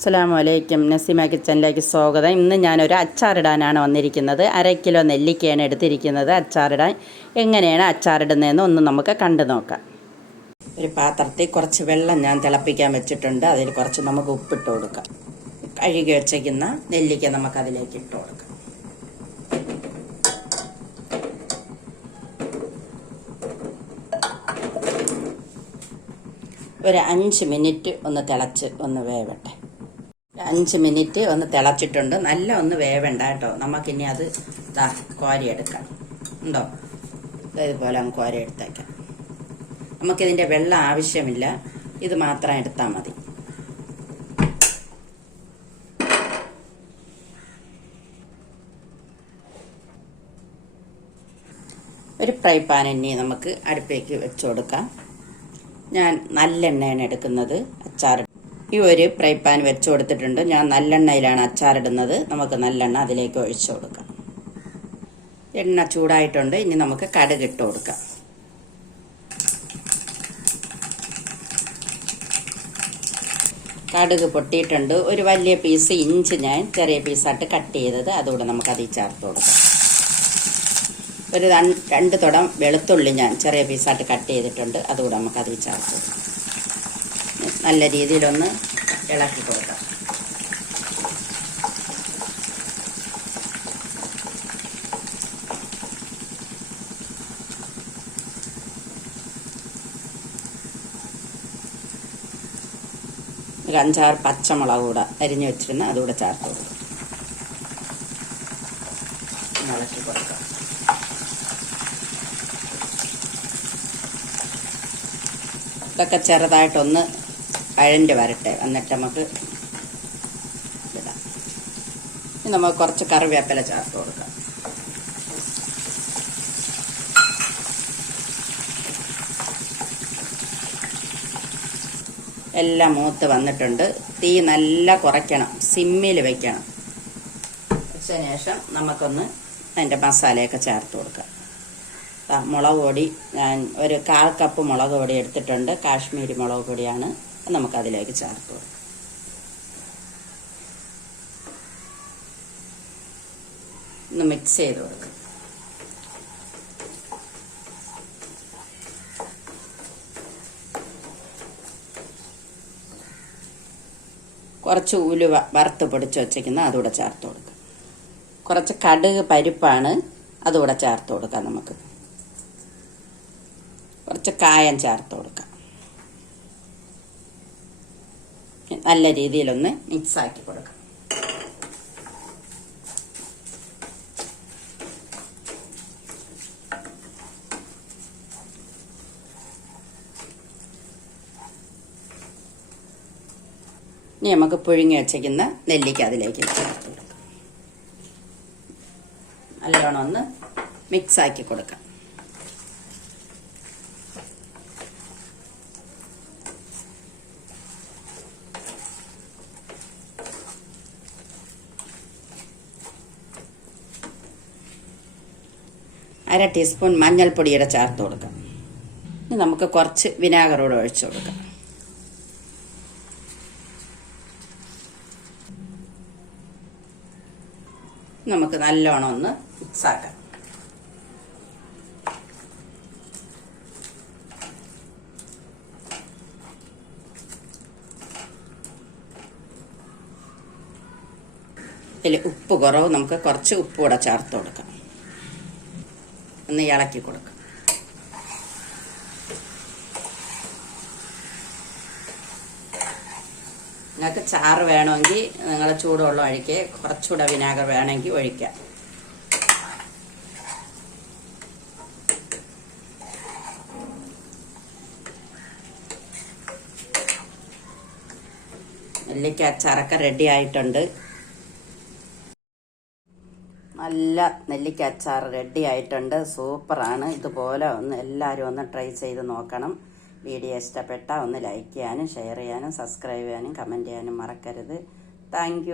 അസ്സാം വലൈക്കും നസീമ കിച്ചനിലേക്ക് സ്വാഗതം. ഇന്ന് ഞാനൊരു അച്ചാറിടാനാണ് വന്നിരിക്കുന്നത്. അര കിലോ നെല്ലിക്കയാണ് എടുത്തിരിക്കുന്നത്. അച്ചാറിടാൻ എങ്ങനെയാണ് അച്ചാറിടുന്നതെന്ന് ഒന്ന് നമുക്ക് കണ്ടു നോക്കാം. ഒരു പാത്രത്തിൽ കുറച്ച് വെള്ളം ഞാൻ തിളപ്പിക്കാൻ വെച്ചിട്ടുണ്ട്. അതിൽ കുറച്ച് നമുക്ക് ഉപ്പിട്ട് കൊടുക്കാം. കഴുകി വെച്ചേക്കുന്ന നെല്ലിക്ക നമുക്ക് അതിലേക്ക് ഇട്ട് കൊടുക്കാം. ഒരു അഞ്ച് മിനിറ്റ് ഒന്ന് തിളച്ച് ഒന്ന് വേവട്ടെ. അഞ്ച് മിനിറ്റ് ഒന്ന് തിളച്ചിട്ടുണ്ട്. നല്ല ഒന്ന് വേവണ്ട കേട്ടോ. നമുക്കിനി അത് ദാ കോരിയെടുക്കാം. ഉണ്ടോ? ഇതുപോലെ അങ്ങ് കോരി എടുത്തേക്കാം നമുക്കിതിന്റെ വെള്ളം ആവശ്യമില്ല. ഇത് മാത്രം എടുത്താൽ മതി. ഒരു ഫ്രൈ പാൻ ഇനി നമുക്ക് അടുപ്പേക്ക് വെച്ചു കൊടുക്കാം. ഞാൻ നല്ലെണ്ണയാണ് എടുക്കുന്നത്. അച്ചാർ ഈ ഒരു ഫ്രൈ പാൻ വെച്ച് കൊടുത്തിട്ടുണ്ട്. ഞാൻ നല്ലെണ്ണയിലാണ് അച്ചാറിടുന്നത്. നമുക്ക് നല്ലെണ്ണ അതിലേക്ക് ഒഴിച്ചു കൊടുക്കാം. എണ്ണ ചൂടായിട്ടുണ്ട്. ഇനി നമുക്ക് കടുക് ഇട്ട് കൊടുക്കാം. കടുക് പൊട്ടിയിട്ടുണ്ട്. ഒരു വലിയ പീസ് ഇഞ്ചി ഞാൻ ചെറിയ പീസായിട്ട് കട്ട് ചെയ്തത്. അതുകൂടെ നമുക്ക് അതിൽ ചേർത്ത് കൊടുക്കാം. ഒരു രണ്ട് തുടം വെളുത്തുള്ളി ഞാൻ ചെറിയ പീസായിട്ട് കട്ട് ചെയ്തിട്ടുണ്ട്. അതുകൂടെ നമുക്ക് അതിൽ ചേർത്ത് കൊടുക്കാം. നല്ല രീതിയിലൊന്ന് ഇളക്കി കൊടുക്കാം. അഞ്ചാറ് പച്ചമുളക് കൂടെ അരിഞ്ഞു വെച്ചിരുന്ന അതുകൂടെ ചേർത്ത് കൊടുക്കും. ഇളക്കി കൊടുക്കാം. ഇതൊക്കെ ചെറുതായിട്ടൊന്ന് അഴണ്ട് വരട്ടെ. എന്നിട്ട് നമുക്ക് ഇടാം. ഇനി നമുക്ക് കുറച്ച് കറിവേപ്പില ചേർത്ത് കൊടുക്കാം. എല്ലാം മൂത്ത് വന്നിട്ടുണ്ട്. തീ നല്ല കുറയ്ക്കണം. സിമ്മിൽ വെക്കണം. വെച്ചതിന് ശേഷം നമുക്കൊന്ന് അതിന്റെ മസാലയൊക്കെ ചേർത്ത് കൊടുക്കാം. മുളക് പൊടി. ഞാൻ ഒരു കാൽ കപ്പ് മുളക് പൊടി എടുത്തിട്ടുണ്ട്. കാശ്മീരി മുളക് പൊടിയാണ്. നമുക്കതിലേക്ക് ചേർത്ത് കൊടുക്കാം. ഒന്ന് മിക്സ് ചെയ്ത് കൊടുക്കാം. കുറച്ച് ഉലുവ വറുത്ത് പൊടിച്ച് വച്ചേക്കുന്ന അതുകൂടെ ചേർത്ത് കൊടുക്കുക കുറച്ച് കടുക് പരിപ്പാണ് അതുകൂടെ ചേർത്ത് കൊടുക്കാം നമുക്ക്. കുറച്ച് കായം ചേർത്ത് കൊടുക്കാം. നല്ല രീതിയിലൊന്ന് മിക്സ് ആക്കി കൊടുക്കാം. ഇനി നമുക്ക് പുഴുങ്ങി വെച്ചേക്കുന്ന നെല്ലിക്ക അതിലേക്ക് നല്ലോണം ഒന്ന് മിക്സ് ആക്കി കൊടുക്കാം. അര ടീസ്പൂൺ മഞ്ഞൾപ്പൊടിയുടെ ചേർത്ത് കൊടുക്കാം. ഇനി നമുക്ക് കുറച്ച് വിനാഗറോട് ഒഴിച്ചു കൊടുക്കാം. നമുക്ക് നല്ലോണം ഒന്ന് മിക്സ് ആക്കാം. ഇതിൽ ഉപ്പ് കുറവ് നമുക്ക് കുറച്ച് ഉപ്പ് കൂടെ ചേർത്ത് കൊടുക്കാം. ഒന്ന് ഇളക്കി കൊടുക്കുക നിങ്ങൾക്ക് ചാറ് വേണമെങ്കിൽ നിങ്ങൾ ചൂടുവെള്ളം ഒഴിക്കുക കുറച്ചുകൂടെ വിനാഗർ വേണമെങ്കിൽ ഒഴിക്കാം. നെല്ലിക്ക അച്ചാറൊക്കെ റെഡി ആയിട്ടുണ്ട്. നല്ല നെല്ലിക്ക അച്ചാർ റെഡി ആയിട്ടുണ്ട്. സൂപ്പറാണ്. ഇതുപോലെ ഒന്ന് എല്ലാവരും ഒന്ന് ട്രൈ ചെയ്ത് നോക്കണം. വീഡിയോ ഇഷ്ടപ്പെട്ടാൽ ഒന്ന് ലൈക്ക് ചെയ്യാനും ഷെയർ ചെയ്യാനും സബ്സ്ക്രൈബ് ചെയ്യാനും കമന്റ് ചെയ്യാനും മറക്കരുത്. താങ്ക്